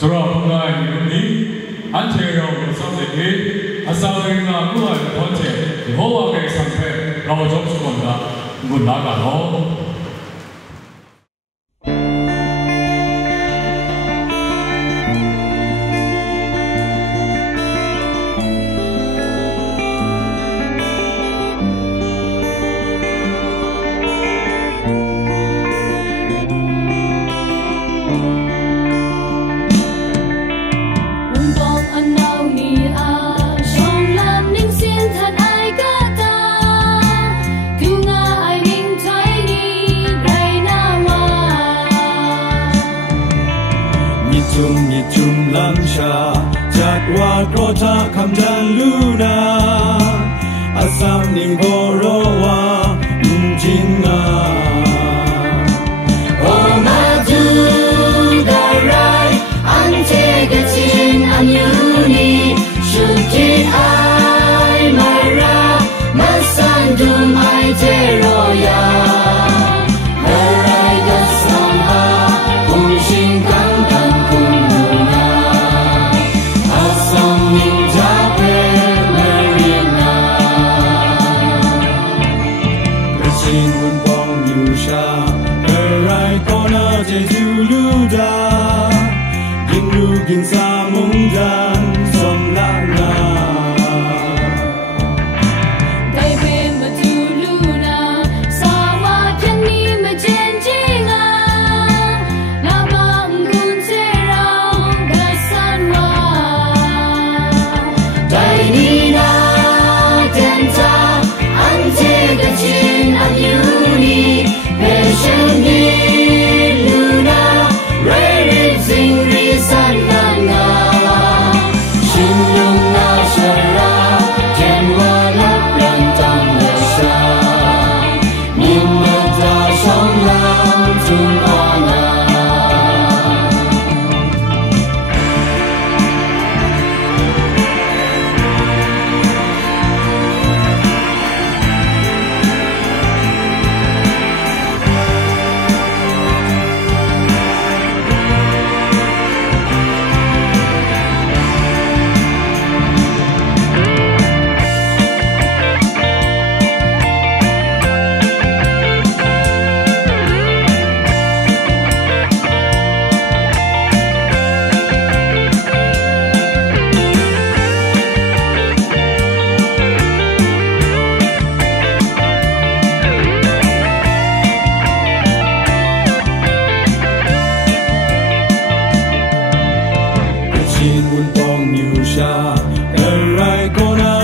소라분가의 이름이 안채로 선생이 아사드링과 구하의 번째 호와의 상태 라고 접수건다 문 나가노 Chum lamsha jatwa krota kamdaluna asam ning gorowa jinga o maju darai ante gachin anyuni shuti ai mara masandum ai jeroya harai gasama kumshin kangkang Gin sa mundan som la na Dai be matuluna sawa chani majenjinga la bangun serau gasanwa Dai ni na tenta ante gachin anyuni patiently luna red sing sananga shinung na shara kenwa la plantang la sha nimata shong lam tumana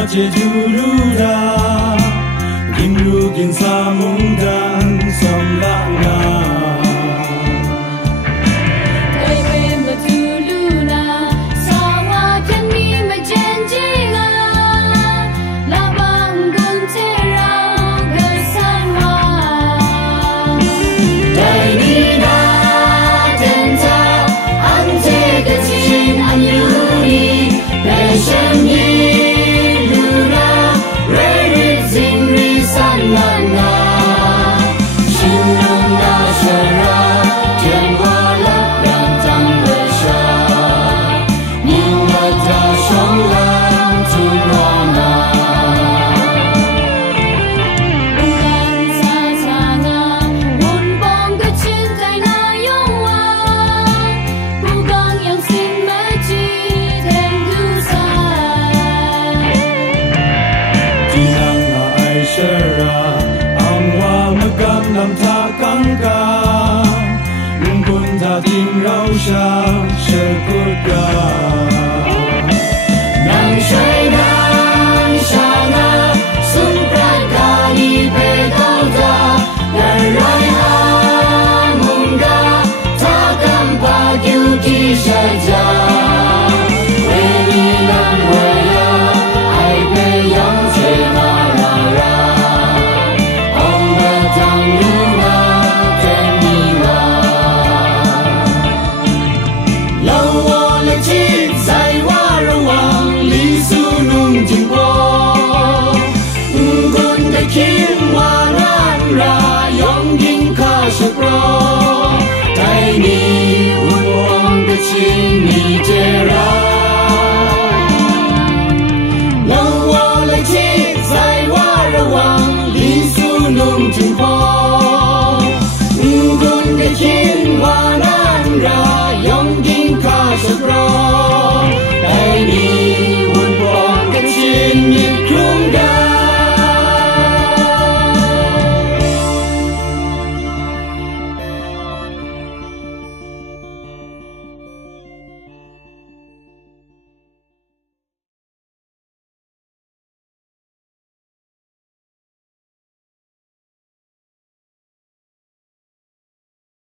Jejuluda Gimrugin sa mundan som la nga Dai be matuluna sawa chani majenjinga la bangun serau gasanwa Dai ni na tenta ante gachin anyuni patiently sananga shinung na shara kenwa la plantang la sha nimata shong lam tumana Ungan sa sana un bong gachin dai na yongwa bugang yang sin maji ten du sa Shara angwa magam lam ta kangka Ngun ta ting rau sha shakut ga